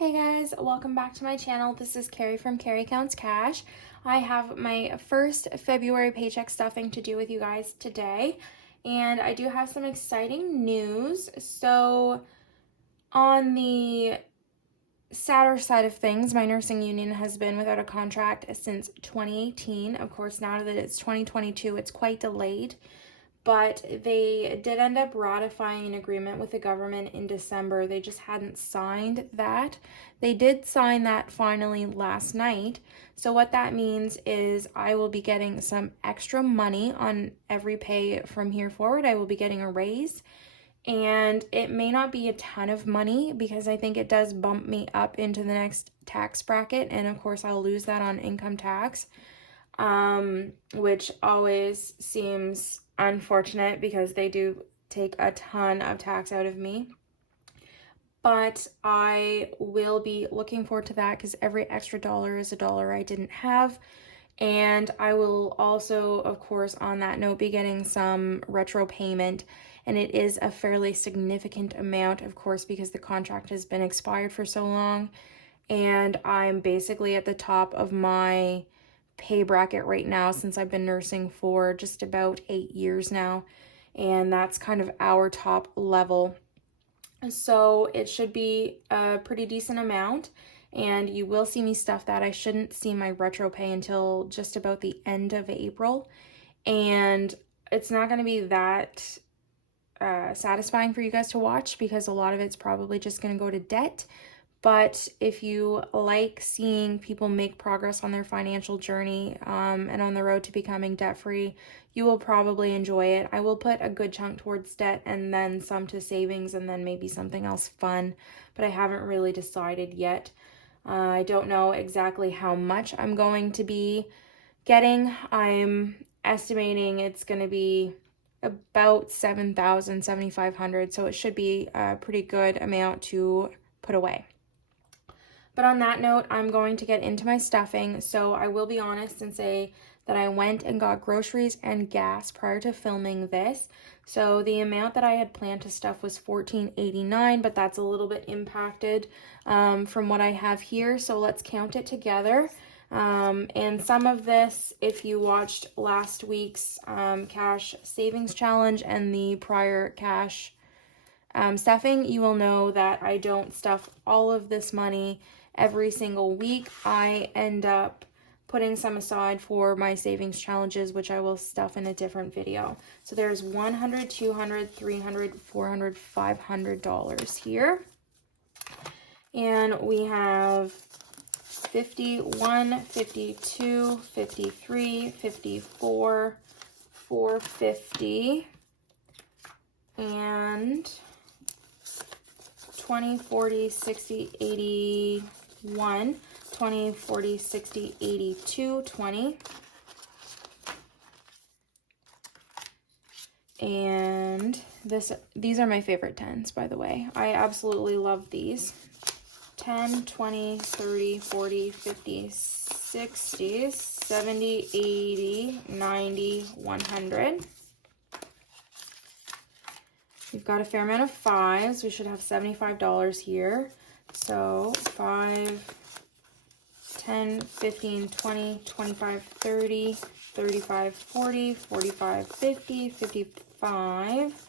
Hey guys, welcome back to my channel. This is Carrie from Carrie Counts Cash. I have my first February paycheck stuffing to do with you guys today, and I do have some exciting news. So on the sadder side of things, my nursing union has been without a contract since 2018. Of course, now that it's 2022, it's quite delayed. But they did end up ratifying an agreement with the government in December. They just hadn't signed that. They did sign that finally last night. So what that means is I will be getting some extra money on every pay from here forward. I will be getting a raise. And it may not be a ton of money because I think it does bump me up into the next tax bracket. And of course, I'll lose that on income tax, which always seems unfortunate because they do take a ton of tax out of me. But I will be looking forward to that because every extra dollar is a dollar I didn't have. And I will also, of course, on that note, be getting some retro payment. And it is a fairly significant amount, of course, because the contract has been expired for so long. And I'm basically at the top of my pay bracket right now since I've been nursing for just about 8 years now, and that's kind of our top level. So it should be a pretty decent amount, and you will see me stuff that. I shouldn't see my retro pay until just about the end of April, and it's not going to be that satisfying for you guys to watch because a lot of it's probably just going to go to debt. But if you like seeing people make progress on their financial journey and on the road to becoming debt-free, you will probably enjoy it. I will put a good chunk towards debt and then some to savings and then maybe something else fun, but I haven't really decided yet. I don't know exactly how much I'm going to be getting. I'm estimating it's going to be about $7,000, $7,500, so it should be a pretty good amount to put away. But on that note, I'm going to get into my stuffing. So I will be honest and say that I went and got groceries and gas prior to filming this. So the amount that I had planned to stuff was $14.89, but that's a little bit impacted from what I have here. So let's count it together. And some of this, if you watched last week's cash savings challenge and the prior cash stuffing, you will know that I don't stuff all of this money every single week. I end up putting some aside for my savings challenges, which I will stuff in a different video. So there's $100, $200, $300, $400, $500 here. And we have 51, 52, 53, 54, 450, and 20, 40, 60, 81, 20, 40, 60, 82, 20. And these are my favorite 10s, by the way. I absolutely love these. 10, 20, 30, 40, 50, 60, 70, 80, 90, 100. We've got a fair amount of 5s. We should have $75 here. So 5, 10, 15, 20, 25, 30, 35, 40, 45, 50, 55,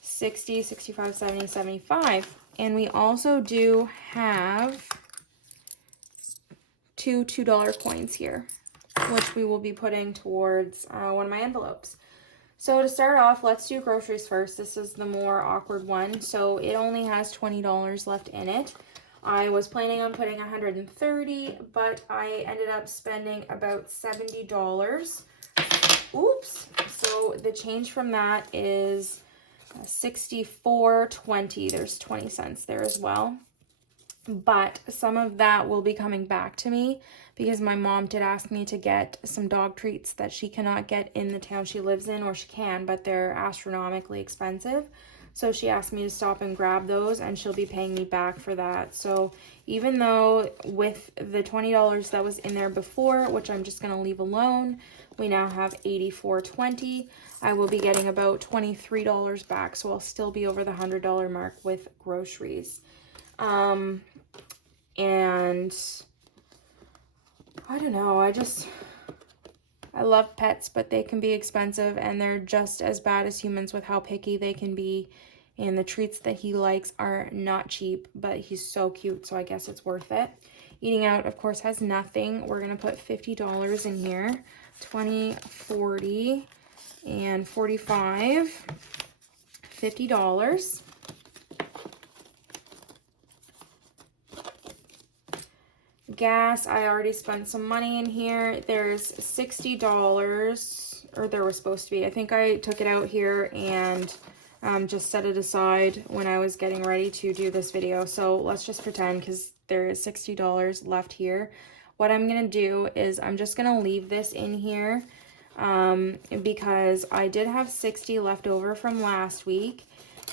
60, 65, 70, 75. And we also do have two $2 coins here, which we will be putting towards one of my envelopes. So to start off, let's do groceries first. This is the more awkward one. So it only has $20 left in it. I was planning on putting $130, but I ended up spending about $70. Oops. So the change from that is $64.20. There's 20 cents there as well. But some of that will be coming back to me because my mom did ask me to get some dog treats that she cannot get in the town she lives in, or she can, but they're astronomically expensive. So she asked me to stop and grab those, and she'll be paying me back for that. So even though with the $20 that was in there before, which I'm just going to leave alone, we now have $84.20. I will be getting about $23 back, so I'll still be over the $100 mark with groceries. And I don't know, I love pets, but they can be expensive, and they're just as bad as humans with how picky they can be. And the treats that he likes are not cheap, but he's so cute, so I guess it's worth it. Eating out, of course, has nothing. We're going to put $50 in here. 20, 40, and 45. $50. Gas, I already spent some money in here. There's $60, or there was supposed to be. I think I took it out here and just set it aside when I was getting ready to do this video. So let's just pretend, because there is $60 left here. What I'm going to do is I'm just going to leave this in here because I did have 60 left over from last week.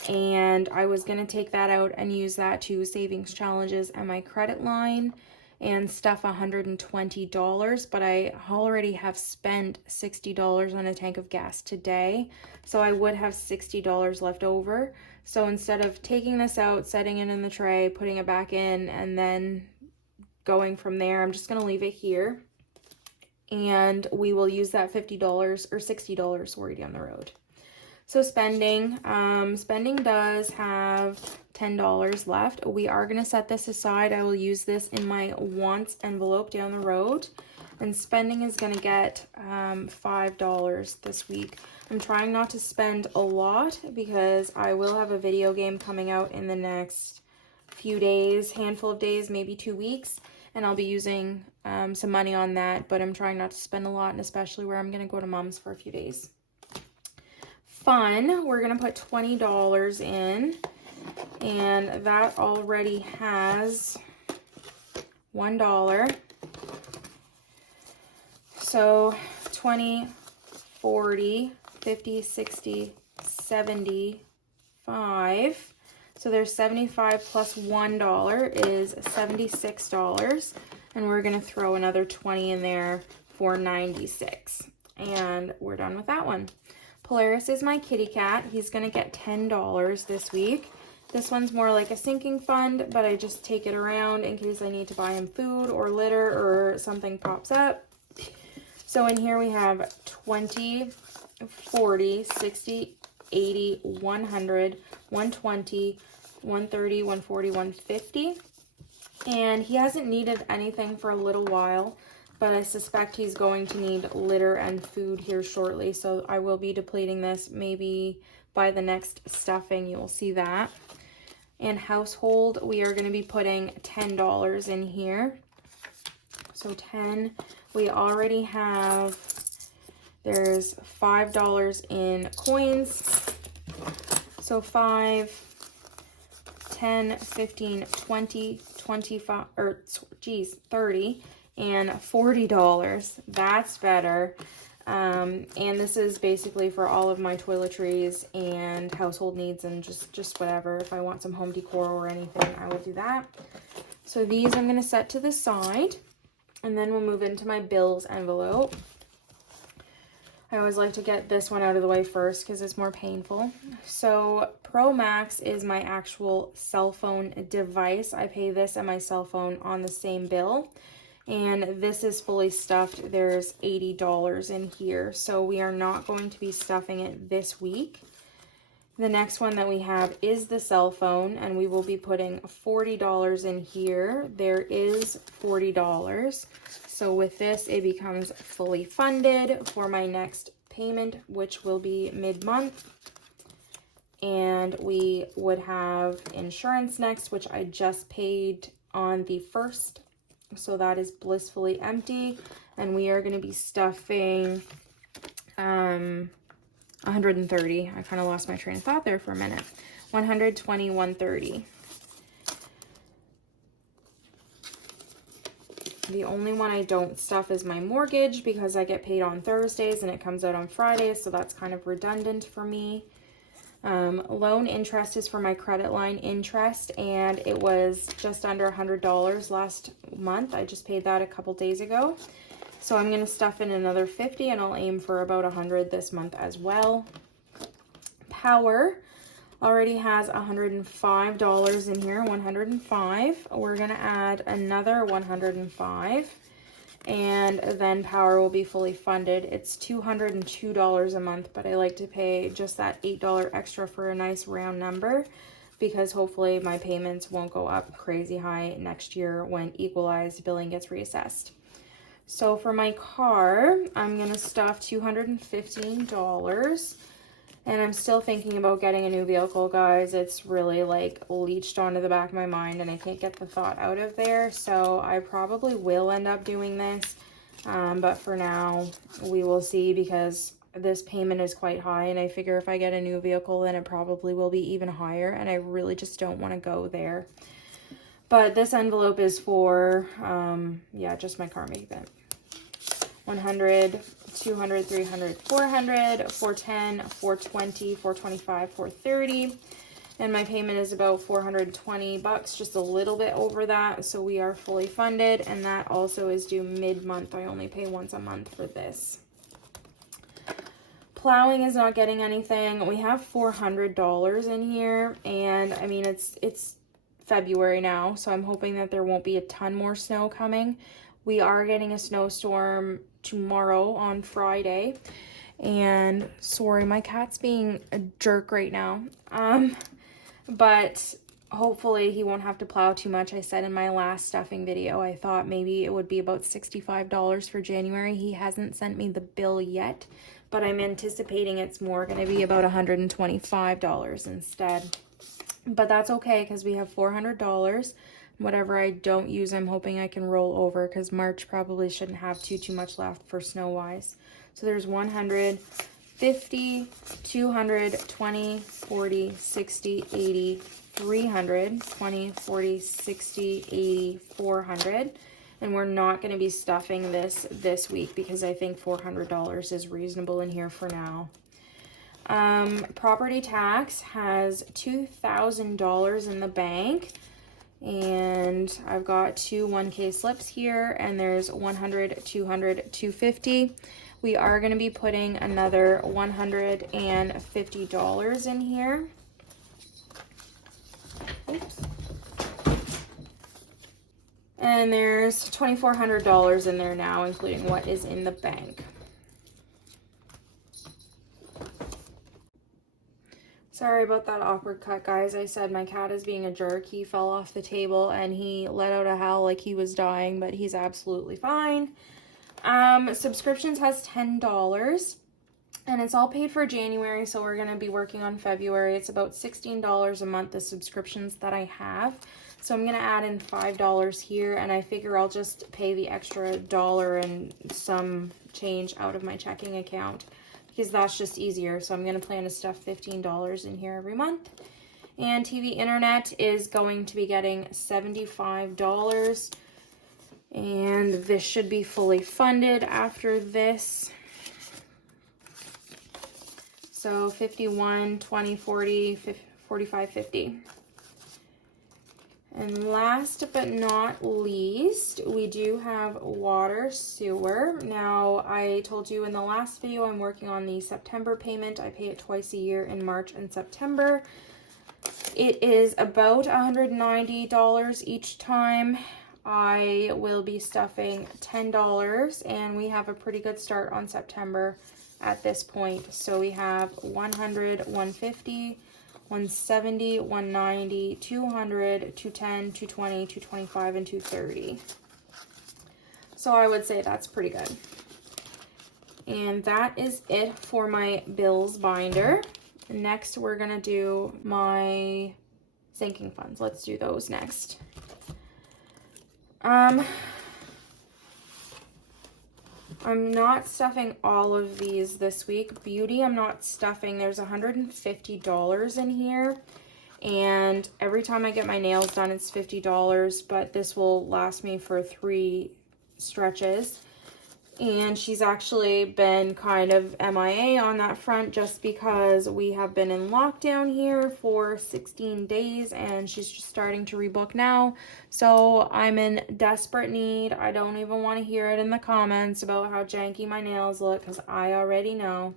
And I was going to take that out and use that to savings challenges and my credit line and stuff $120, but I already have spent $60 on a tank of gas today, so I would have $60 left over. So instead of taking this out, setting it in the tray, putting it back in, and then going from there, I'm just going to leave it here, and we will use that $50 or $60 way down the road. So spending does have $10 left. We are going to set this aside. I will use this in my wants envelope down the road. And spending is going to get $5 this week. I'm trying not to spend a lot because I will have a video game coming out in the next few days, handful of days, maybe 2 weeks. And I'll be using some money on that, but I'm trying not to spend a lot, and especially where I'm going to go to Mom's for a few days. Fun, we're going to put $20 in, and that already has $1. So 20, 40, 50, 60, 75. So there's 75 plus $1 is $76, and we're going to throw another 20 in there for 96. And we're done with that one. Polaris is my kitty cat. He's going to get $10 this week. This one's more like a sinking fund, but I just take it around in case I need to buy him food or litter or something pops up. So in here we have 20, 40, 60, 80, 100, 120, 130, 140, 150. And he hasn't needed anything for a little while, but I suspect he's going to need litter and food here shortly. So I will be depleting this maybe by the next stuffing. You'll see that. And household, we are going to be putting $10 in here. So 10, we already have, there's $5 in coins. So 5, 10, 15, 20, 25, or geez, 30. And $40. That's better. And this is basically for all of my toiletries and household needs and just whatever. If I want some home decor or anything, I will do that. So these I'm going to set to the side, and then we'll move into my bills envelope. I always like to get this one out of the way first because it's more painful. So Pro Max is my actual cell phone device. I pay this and my cell phone on the same bill. And this is fully stuffed. There's $80 in here. So we are not going to be stuffing it this week. The next one that we have is the cell phone, and we will be putting $40 in here. There is $40. So with this, it becomes fully funded for my next payment, which will be mid-month. And we would have insurance next, which I just paid on the 1st. So that is blissfully empty, and we are going to be stuffing 130. I kind of lost my train of thought there for a minute. 120, 130. The only one I don't stuff is my mortgage because I get paid on Thursdays and it comes out on Fridays, so that's kind of redundant for me. Loan interest is for my credit line interest, and it was just under $100 last month. I just paid that a couple days ago. So I'm going to stuff in another 50, and I'll aim for about 100 this month as well. Power, already has $105 in here, 105. We're gonna add another 105, and then power will be fully funded. It's $202 a month, but I like to pay just that $8 extra for a nice round number, because hopefully my payments won't go up crazy high next year when equalized billing gets reassessed. So for my car, I'm gonna stuff $215. And I'm still thinking about getting a new vehicle, guys. It's really like leached onto the back of my mind and I can't get the thought out of there. So I probably will end up doing this. But for now, we will see, because this payment is quite high. And I figure if I get a new vehicle, then it probably will be even higher. And I really just don't want to go there. But this envelope is for, yeah, just my car payment. 100, 200, 300, 400, 410, 420, 425, 430. And my payment is about $420, just a little bit over that. So we are fully funded, and that also is due mid-month. I only pay once a month for this. Plowing is not getting anything. We have $400 in here, and I mean, it's February now, so I'm hoping that there won't be a ton more snow coming. We are getting a snowstorm tomorrow on Friday, and sorry, my cat's being a jerk right now. But hopefully he won't have to plow too much. I said in my last stuffing video, I thought maybe it would be about $65 for January. He hasn't sent me the bill yet, but I'm anticipating it's more going to be about $125 instead. But that's okay, because we have $400. Whatever I don't use, I'm hoping I can roll over, because March probably shouldn't have too much left for snow wise. So there's 100, 50, 200, 20, 40, 60, 80, 300, 20, 40, 60, 80, 400. And we're not going to be stuffing this week, because I think $400 is reasonable in here for now. Property tax has $2,000 in the bank. And I've got two 1K slips here, and there's 100, 200, 250. We are going to be putting another $150 in here. Oops. And there's $2,400 in there now, including what is in the bank. Sorry about that awkward cut, guys. I said my cat is being a jerk. He fell off the table and he let out a howl like he was dying, but he's absolutely fine. Subscriptions has $10, and it's all paid for January, so we're going to be working on February. It's about $16 a month, the subscriptions that I have. So I'm going to add in $5 here, and I figure I'll just pay the extra $1 and some change out of my checking account, because that's just easier. So I'm going to plan to stuff $15 in here every month. And TV internet is going to be getting $75. And this should be fully funded after this. So 51, 20, 40, 45, 50. And last but not least, we do have water, sewer. Now, I told you in the last video I'm working on the September payment. I pay it twice a year, in March and September. It is about $190 each time. I will be stuffing $10, and we have a pretty good start on September at this point. So we have 100, 150, 170, 190, 200, 210, 220, 225, and 230. So I would say that's pretty good. And that is it for my bills binder. Next, we're going to do my sinking funds. Let's do those next. I'm not stuffing all of these this week. Beauty, I'm not stuffing. There's $150 in here. And every time I get my nails done, it's $50. But this will last me for 3 stretches. And she's actually been kind of MIA on that front, just because we have been in lockdown here for 16 days and she's just starting to rebook now. So I'm in desperate need. I don't even want to hear it in the comments about how janky my nails look, because I already know.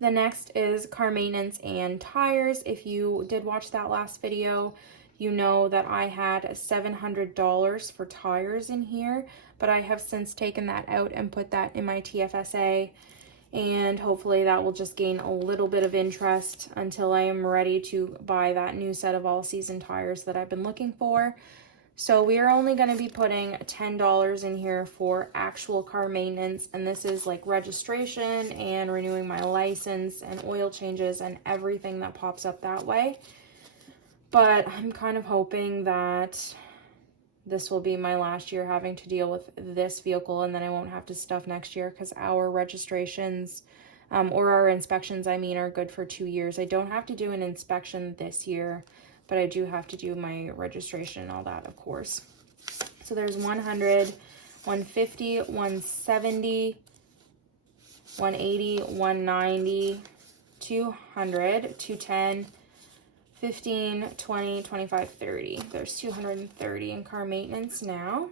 The next is car maintenance and tires. If you did watch that last video, you know that I had $700 for tires in here, but I have since taken that out and put that in my TFSA, and hopefully that will just gain a little bit of interest until I am ready to buy that new set of all-season tires that I've been looking for. So we are only going to be putting $10 in here for actual car maintenance, and this is like registration and renewing my license and oil changes and everything that pops up that way. But I'm kind of hoping that this will be my last year having to deal with this vehicle, and then I won't have to stuff next year, because our registrations, or our inspections, I mean, are good for 2 years. I don't have to do an inspection this year, but I do have to do my registration and all that, of course. So there's 100, 150, 170, 180, 190, 200, 210, 15, 20, 25, 30. There's 230 in car maintenance now.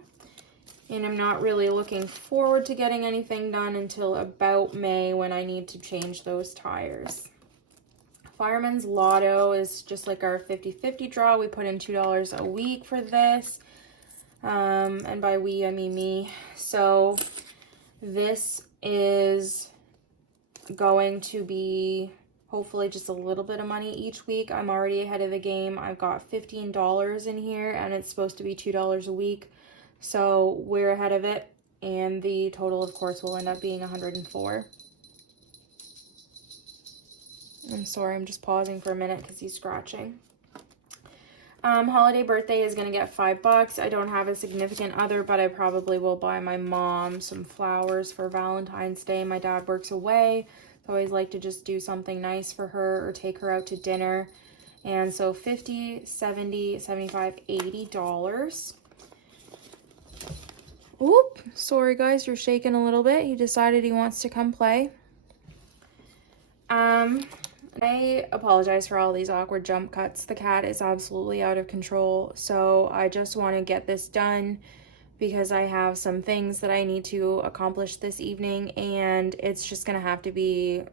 And I'm not really looking forward to getting anything done until about May, when I need to change those tires. Firemans Lotto is just like our 50-50 draw. We put in $2 a week for this. And by we, I mean me. So this is going to be hopefully just a little bit of money each week. I'm already ahead of the game. I've got $15 in here, and it's supposed to be $2 a week. So we're ahead of it. And the total, of course, will end up being $104. I'm sorry, I'm just pausing for a minute because he's scratching. Holiday birthday is going to get $5. I don't have a significant other, but I probably will buy my mom some flowers for Valentine's Day. My dad works away, so I always like to just do something nice for her or take her out to dinner. And so $50, $70, $75, $80. Oop, sorry guys, you're shaking a little bit. He decided he wants to come play. I apologize for all these awkward jump cuts. The cat is absolutely out of control, so I just want to get this done because I have some things that I need to accomplish this evening, and it's just going to have to be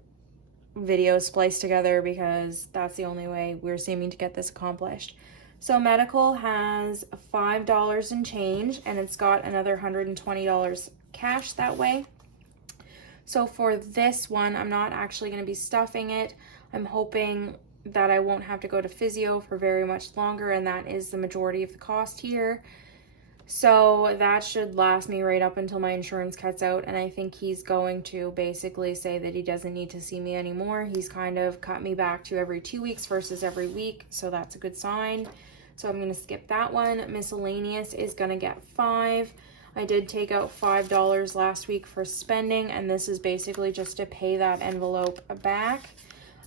videos spliced together because that's the only way we're seeming to get this accomplished. So medical has $5 in change, and it's got another $120 cash that way. So for this one, I'm not actually going to be stuffing it. I'm hoping that I won't have to go to physio for very much longer, and that is the majority of the cost here. So that should last me right up until my insurance cuts out, and I think he's going to basically say that he doesn't need to see me anymore. He's kind of cut me back to every 2 weeks versus every week, so that's a good sign. So I'm going to skip that one. Miscellaneous is going to get $5. I did take out $5 last week for spending, and this is basically just to pay that envelope back.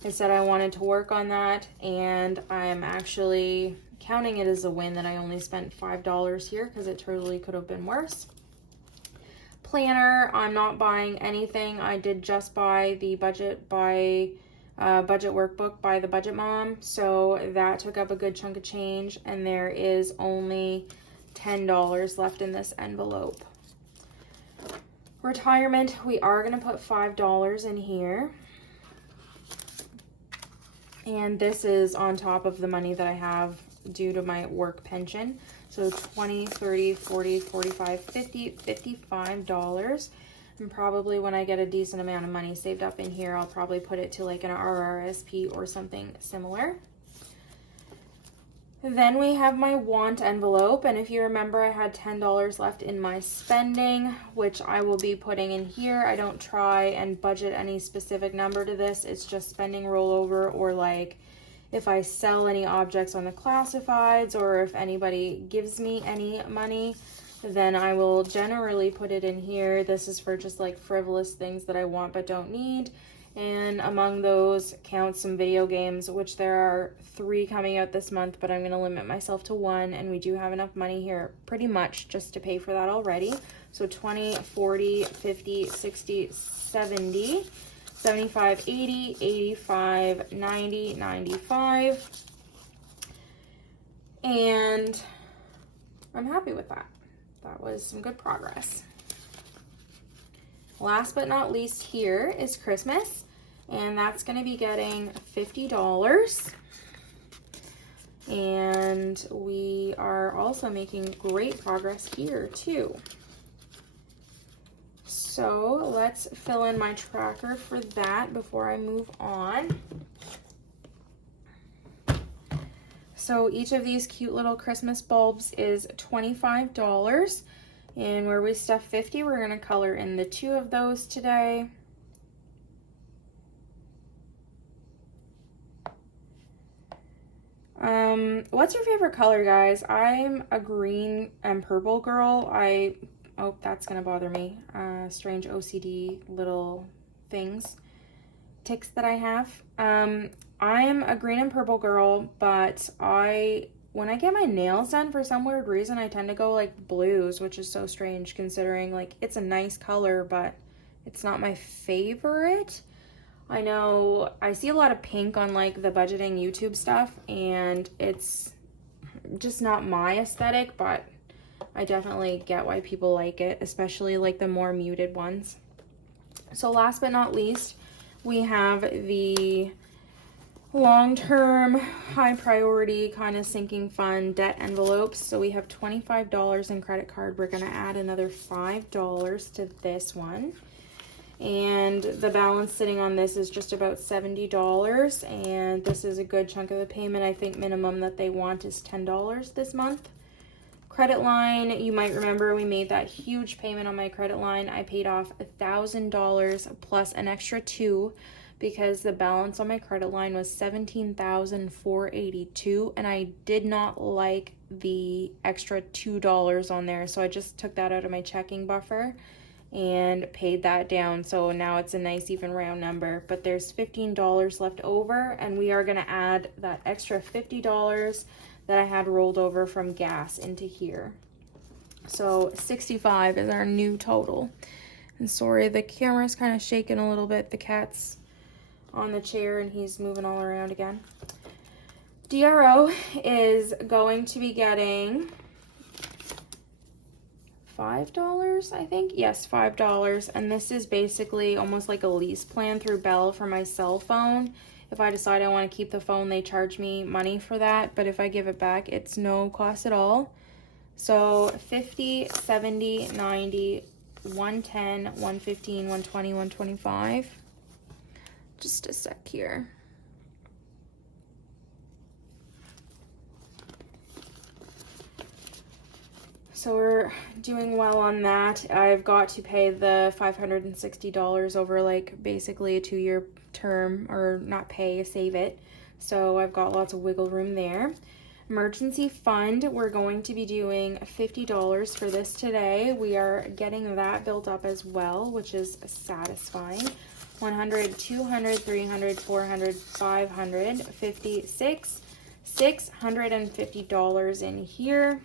I said I wanted to work on that, and I'm actually counting it as a win that I only spent $5 here because it totally could have been worse. Planner, I'm not buying anything. I did just buy the budget workbook by the Budget Mom, so that took up a good chunk of change, and there is only $10 left in this envelope. Retirement, we are going to put $5 in here. And this is on top of the money that I have due to my work pension. So $20, $30, $40, $45, $50, $55. And probably when I get a decent amount of money saved up in here, I'll probably put it to like an RRSP or something similar. Then we have my want envelope, and if you remember, I had $10 left in my spending, which I will be putting in here. I don't try and budget any specific number to this. It's just spending rollover, or like if I sell any objects on the classifieds, or if anybody gives me any money, then I will generally put it in here. This is for just like frivolous things that I want but don't need. And among those count some video games, which there are 3 coming out this month, but I'm going to limit myself to 1, and we do have enough money here pretty much just to pay for that already. So 20, 40, 50, 60, 70, 75, 80, 85, 90, 95. And I'm happy with that. That was some good progress. Last but not least here is Christmas. and that's going to be getting $50. And we are also making great progress here too. So let's fill in my tracker for that before I move on. So each of these cute little Christmas bulbs is $25. And where we stuff 50, we're going to color in the 2 of those today. What's your favorite color, guys? I'm a green and purple girl. Oh, that's gonna bother me. Strange OCD little ticks that I have. I'm a green and purple girl, but when I get my nails done, for some weird reason, I tend to go like blues, which is so strange considering like it's a nice color, but it's not my favorite. I know I see a lot of pink on like the budgeting YouTube stuff, and it's just not my aesthetic, but I definitely get why people like it, especially like the more muted ones. So last but not least, we have the long-term, high priority kind of sinking fund debt envelopes. So we have $25 in credit card. We're going to add another $5 to this one. And the balance sitting on this is just about $70, and this is a good chunk of the payment. I think minimum that they want is $10 this month. Credit line, you might remember we made that huge payment on my credit line. I paid off $1,000 plus an extra $2 because the balance on my credit line was $17,482, and I did not like the extra $2 on there, so I just took that out of my checking buffer and paid that down. So now it's a nice even round number, but there's $15 left over, and we are going to add that extra $50 that I had rolled over from gas into here. So 65 is our new total. And sorry, the camera's kind of shaking a little bit. The cat's on the chair and he's moving all around again. DRO is going to be getting $5, I think. Yes, $5. And this is basically almost like a lease plan through Bell for my cell phone. If I decide I want to keep the phone, they charge me money for that. But if I give it back, it's no cost at all. So 50, 70, 90, 110, 115, 120, 125. Just a sec here. So we're doing well on that. I've got to pay the $560 over like basically a 2-year term, or not pay, save it. So I've got lots of wiggle room there. Emergency fund, we're going to be doing $50 for this today. We are getting that built up as well, which is satisfying. 100, 200, 300, 400, 500, 56, $650 in here.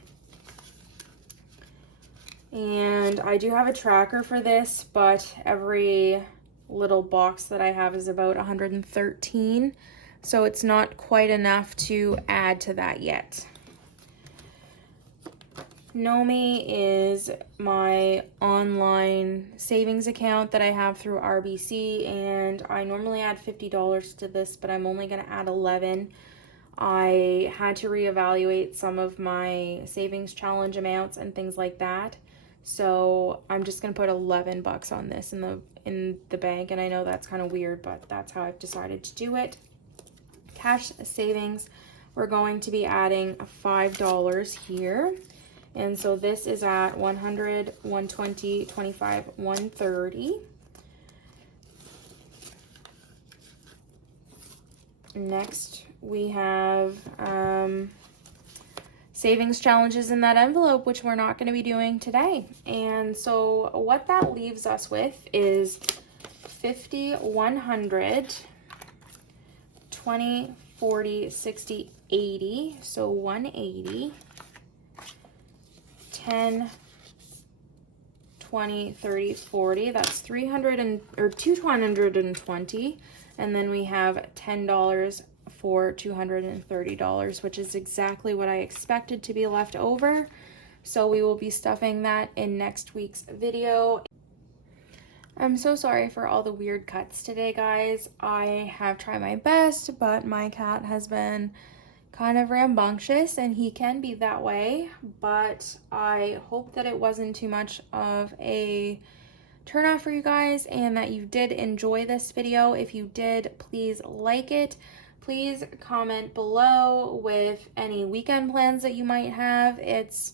And I do have a tracker for this, but every little box that I have is about 113. So it's not quite enough to add to that yet. Nomi is my online savings account that I have through RBC, and I normally add $50 to this, but I'm only going to add 11. I had to reevaluate some of my savings challenge amounts and things like that. So I'm just going to put 11 bucks on this in the bank, and I know that's kind of weird, but that's how I've decided to do it. Cash savings, we're going to be adding $5 here. And so this is at 100, 120, 25, 130. Next, we have savings challenges in that envelope, which we're not going to be doing today. And so what that leaves us with is 50, 100, 20, 40, 60, 80. So 180. 10, 20, 30, 40. That's 220. And then we have $10 for $230, which is exactly what I expected to be left over. So we will be stuffing that in next week's video. I'm so sorry for all the weird cuts today, guys. I have tried my best, but my cat has been kind of rambunctious and he can be that way, but I hope that it wasn't too much of a turn off for you guys and that you did enjoy this video. If you did, please like it. Please comment below with any weekend plans that you might have. It's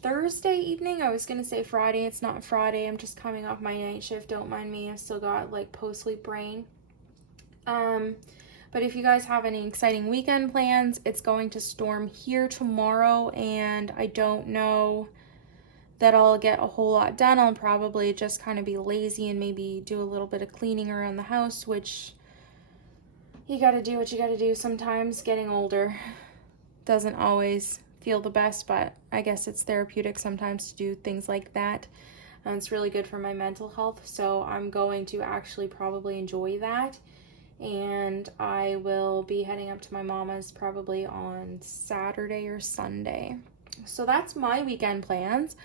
Thursday evening. I was gonna say Friday. It's not Friday. I'm just coming off my night shift. Don't mind me. I've still got like post-sleep brain. But if you guys have any exciting weekend plans, it's going to storm here tomorrow, and I don't know that I'll get a whole lot done. I'll probably just kind of be lazy and maybe do a little bit of cleaning around the house, which you gotta do what you gotta do sometimes. Getting older doesn't always feel the best, but I guess it's therapeutic sometimes to do things like that. And it's really good for my mental health, so I'm going to actually probably enjoy that. And I will be heading up to my mama's probably on Saturday or Sunday. So that's my weekend plans.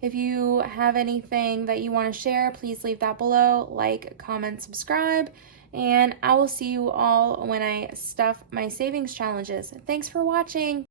If you have anything that you want to share, please leave that below. Like, comment, subscribe, and I will see you all when I stuff my savings challenges. Thanks for watching.